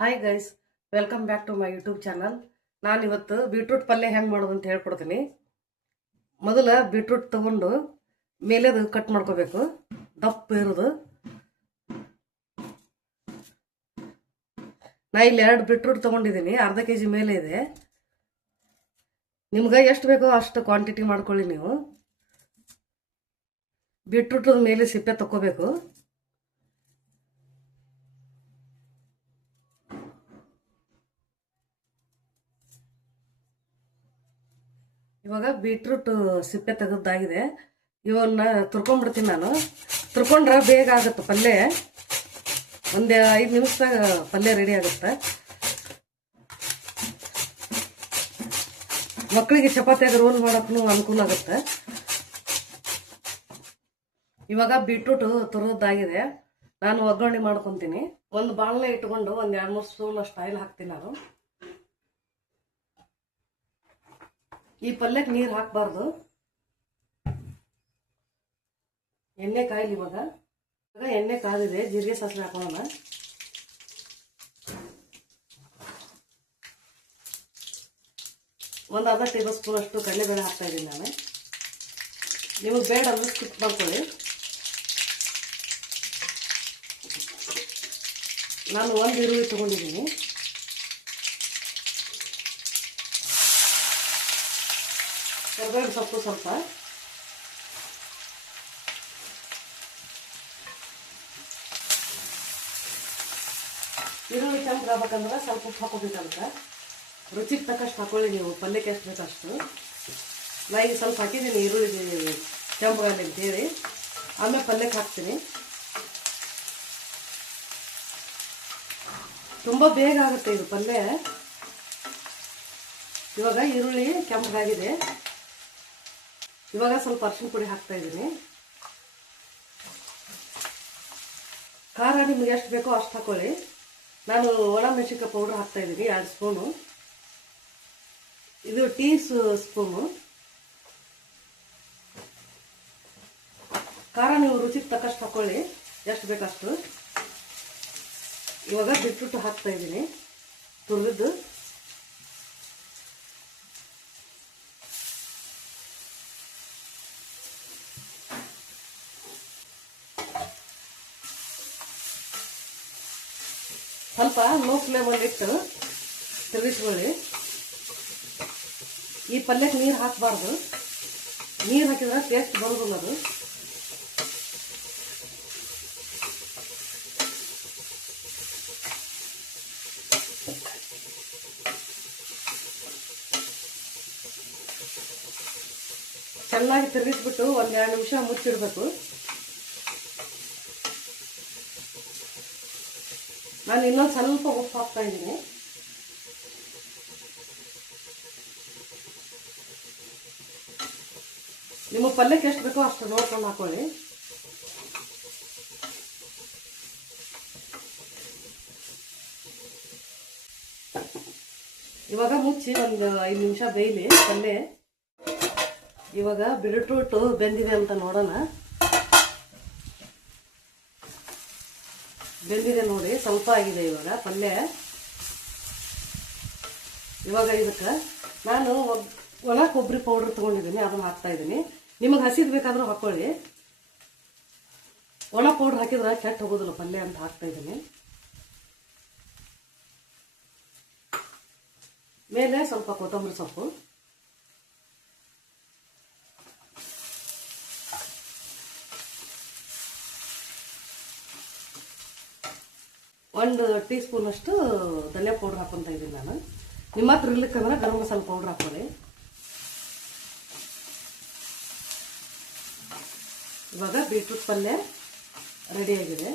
Hi guys, welcome back to my YouTube channel. ನಾನು ಇವತ್ತು beetroot ಪಲ್ಯ ಹೆಂಗೆ ಮಾಡೋದು ಅಂತ ಹೇಳ್ಕೊಡ್ತೀನಿ. ಮೊದಲ ಬೀಟ್ರೂಟ್ ತಗೊಂಡು ಮೇಲೆದು ಕಟ್ ಮಾಡ್ಕೋಬೇಕು, ದಪ್ಪ ಇರೋದು. ನಾ ಇಲ್ಲಿ 2 ಬೀಟ್ರೂಟ್ ತಗೊಂಡಿದ್ದೀನಿ, ಅರ್ಧ ಕೆಜಿ ಮೇಲೆ ಇದೆ. ನಿಮ್ಗೆ ಎಷ್ಟು ಬೇಕೋ ಅಷ್ಟು ಕ್ವಾಂಟಿಟಿ ಮಾಡ್ಕೊಳ್ಳಿ. ನೀವು ಬೀಟ್ರೂಟ್ ಮೇಲೆ ಸಿಪ್ಪೆ ತಕ್ಕೋಬೇಕು. ಇವಾಗ ಬೀಟ್ರೂಟ್ ಸಿಪ್ಪೆ ತೆಗೆದಾಗಿದೆ. ಇವನ್ನ ತುರ್ಕೊಂಡ್ಬಿಡ್ತೀನಿ ನಾನು. ತುರ್ಕೊಂಡ್ರೆ ಬೇಗ ಆಗುತ್ತೆ ಪಲ್ಯ. ಒಂದು 5 ನಿಮಿಷದಾಗ ಪಲ್ಯ ರೆಡಿ ಆಗುತ್ತೆ. ಮಕ್ಕಳಿಗೆ ಚಪಾತಿಯಾಗ ರೋಲ್ ಮಾಡೋಕ್ಕೂ ಅನುಕೂಲ ಆಗುತ್ತೆ. ಇವಾಗ ಬೀಟ್ರೂಟ್ ತುರಿದಾಗಿದೆ. ನಾನು ಒಗ್ಗರಣೆ ಮಾಡ್ಕೊತೀನಿ. ಒಂದು ಬಾಣಲೆ ಇಟ್ಕೊಂಡು ಒಂದು 2-3 ಸ್ಪೂನ್ ಅಷ್ಟು ಆಯಿಲ್ ಹಾಕ್ತೀನಿ ನಾನು. ಈ ಪಲ್ಯಕ್ಕೆ ನೀರು ಹಾಕಬಾರ್ದು. ಎಣ್ಣೆ ಕಾಯಿಲಿ. ಇವಾಗ ಎಣ್ಣೆ ಕಾದಿದೆ, ಜೀರಿಗೆ ಸಾಸಿವೆ ಹಾಕೋಣ. ಒಂದು ಅರ್ಧ ಟೇಬಲ್ ಸ್ಪೂನ್ ಅಷ್ಟು ಕಡಲೆಬೇಳೆ ಹಾಕ್ತಾ ಇದ್ದೀನಿ ನಾನು. ನಿಮಗೆ ಬೇಡ ಅಂದ್ರೆ ಸ್ಕಿಪ್ ಮಾಡ್ಕೊಳ್ಳಿ. ನಾನು 1 ಈರುಳ್ಳಿ ತಗೊಂಡಿದ್ದೀನಿ. ಕರಿಬೇವಿನ ಸೊಪ್ಪು ಸ್ವಲ್ಪ, ಈರುಳ್ಳಿ ಕೆಂಪಾಗಬೇಕಂದ್ರೆ ಸ್ವಲ್ಪ ಉಪ್ಪು ಹಾಕೋಬೇಕಂತ. ರುಚಿಗೆ ತಕ್ಕಷ್ಟು ಹಾಕೊಳ್ಳಿ ನೀವು, ಪಲ್ಯಕ್ಕೆ ಎಷ್ಟು ಬೇಕಷ್ಟು. ನಾ ಈಗ ಸ್ವಲ್ಪ ಹಾಕಿದ್ದೀನಿ ಈರುಳ್ಳಿ ಕೆಂಪಾಗಲಿ ಅಂತೇಳಿ. ಆಮೇಲೆ ಪಲ್ಯಕ್ಕೆ ಹಾಕ್ತೀನಿ. ತುಂಬ ಬೇಗ ಆಗುತ್ತೆ ಇದು ಪಲ್ಯ. ಇವಾಗ ಈರುಳ್ಳಿ ಕೆಂಪಾಗಿದೆ. ಇವಾಗ ಸ್ವಲ್ಪ ಅರಿಶಿನ ಪುಡಿ ಹಾಕ್ತಾ ಇದ್ದೀನಿ. ಖಾರ ನಿಮ್ಗೆ ಎಷ್ಟು ಬೇಕೋ ಅಷ್ಟು ಹಾಕೊಳ್ಳಿ. ನಾನು ಒಣ ಮೆಣಸಿನಕಾಯಿ ಪೌಡ್ರ್ ಹಾಕ್ತಾ ಇದ್ದೀನಿ 2 ಸ್ಪೂನು. ಇದು ಟೀ ಸ್ಪೂನು. ಖಾರ ನೀವು ರುಚಿಗೆ ತಕ್ಕಷ್ಟು ಹಾಕೊಳ್ಳಿ, ಎಷ್ಟು ಬೇಕಷ್ಟು. ಇವಾಗ ಬೀಟ್ರೂಟ್ ಹಾಕ್ತಾ ಇದ್ದೀನಿ ತುರಿದು. ಸ್ವಲ್ಪ ಲೋ ಫ್ಲೇಮಲ್ಲಿ ಇಟ್ಟು ತಿರುಗಿಸ್ಕೊಳ್ಳಿ. ಈ ಪಲ್ಯಕ್ಕೆ ನೀರು ಹಾಕಬಾರ್ದು. ನೀರು ಹಾಕಿದ್ರೆ ಟೇಸ್ಟ್ ಬರೋದಿಲ್ಲ ಅದು. ಚೆನ್ನಾಗಿ ತಿರುಗಿಸ್ಬಿಟ್ಟು 1-2 ನಿಮಿಷ ಮುಚ್ಚಿಡ್ಬೇಕು. ನಾನು ಇನ್ನೊಂದು ಸ್ವಲ್ಪ ಉಪ್ಪು ಹಾಕ್ತಾ ಇದ್ದೀನಿ. ನಿಮ್ಮ ಪಲ್ಯಕ್ಕೆ ಎಷ್ಟು ಬೇಕೋ ಅಷ್ಟು ನೋಡ್ಕೊಂಡು ಹಾಕೊಳ್ಳಿ. ಇವಾಗ ಮುಚ್ಚಿ ಒಂದು 5 ನಿಮಿಷ ಬೇಯಲಿ ಪಲ್ಯ. ಇವಾಗ ಬೀಟ್ರೂಟ್ ಬೆಂದಿದೆ ಅಂತ ನೋಡೋಣ. ಬೆಂದಿದೆ ನೋಡಿ, ಸ್ವಲ್ಪ ಆಗಿದೆ ಇವಾಗ ಪಲ್ಯ. ಇವಾಗ ಇದಕ್ಕೆ ನಾನು ಒಣ ಕೊಬ್ಬರಿ ಪೌಡ್ರ್ ತೊಗೊಂಡಿದ್ದೀನಿ, ಅದನ್ನು ಹಾಕ್ತಾ ಇದ್ದೀನಿ. ನಿಮಗೆ ಹಸಿದು ಬೇಕಾದ್ರೂ ಹಾಕೊಳ್ಳಿ. ಒಣ ಪೌಡ್ರ್ ಹಾಕಿದ್ರೆ ಕೆಟ್ಟ ಹೋಗೋದಿಲ್ಲ ಪಲ್ಯ ಅಂತ ಹಾಕ್ತಾ ಇದ್ದೀನಿ. ಮೇಲೆ ಸ್ವಲ್ಪ ಕೊತ್ತಂಬರಿ ಸೊಪ್ಪು, ಒಂದು ಟೀ ಸ್ಪೂನ್ ಅಷ್ಟು ಧನಿಯಾ ಪೌಡ್ರ್ ಹಾಕೊತಾ ಇದ್ದೀನಿ ನಾನು. ನಿಮ್ಮ ಹತ್ರ ಇರ್ಲಿಕ್ಕಂದ್ರೆ ಗರಂ ಮಸಾಲ ಪೌಡ್ರ್ ಹಾಕೊಳ್ಳಿ. ಇವಾಗ ಬೀಟ್ರೂಟ್ ಪಲ್ಯ ರೆಡಿಯಾಗಿದೆ.